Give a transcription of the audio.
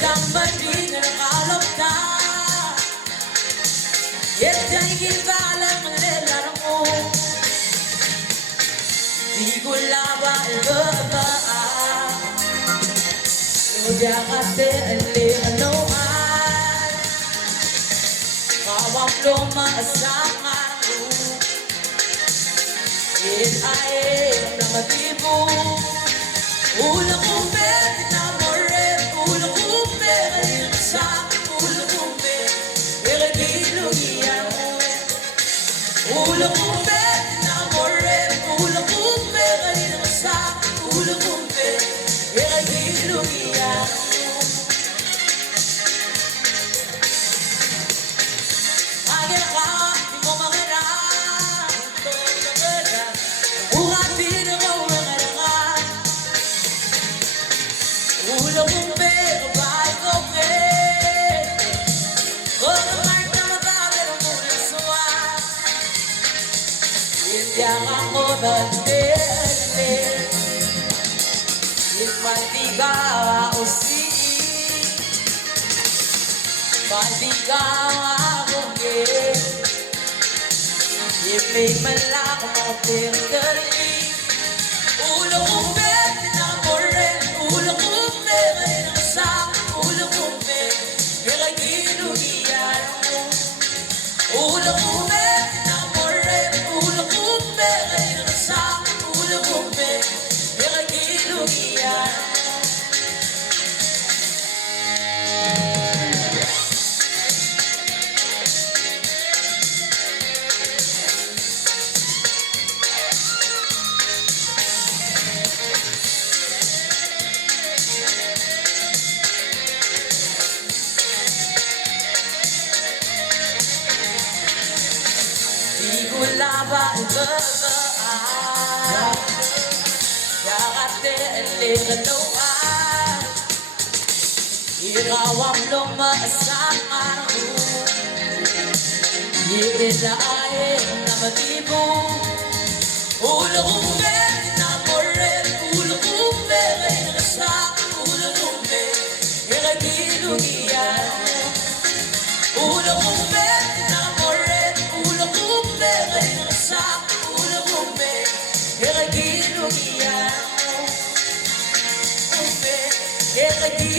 Somebody gonna call up time. Yes, I give all of my little more. Di ko laba ibaba. Lo jagate elinoan. Kawam lo maasahan. Yes, I am na matibo. Ulang umbe, tinamore. Ulang umbe, kalimsa. Ulang umbe, eregilo iyaw. Ulang umbe, tinamore. Ulang umbe, kalimsa. Ulang umbe, eregilo iyaw. Magana ka, di mo magana. Bukan pinagaw magana ka. Ulang umbe, kabay ko ke. Kung ang na matagal mo na suwa. Hindi ako nandete. Ipatigaw ako Patigaw ako ke. Ipay malak mo pinagdali. Ulang umbe, tinamore. Ulang umbe, may nasa. Ulang umbe, kaya ginugiyan mo. Ulang umbe, tinamore. Ulang umbe, may nasa. Ulang umbe, kaya ginugiyan mo. Di ko laban babaan. Yakate elinoan. Ikaw ang lumaasahan ko. Ipilain na matibo. Ulang umbe, tinamore. Ulang umbe, may nasa. Ulang umbe, kaya ginugiyan mo. Ulang umbe, tinamore. Ulang umbe, may nasa. Ulang umbe, kaya ginugiyan mo. Umbe, kaya ginugiyan mo.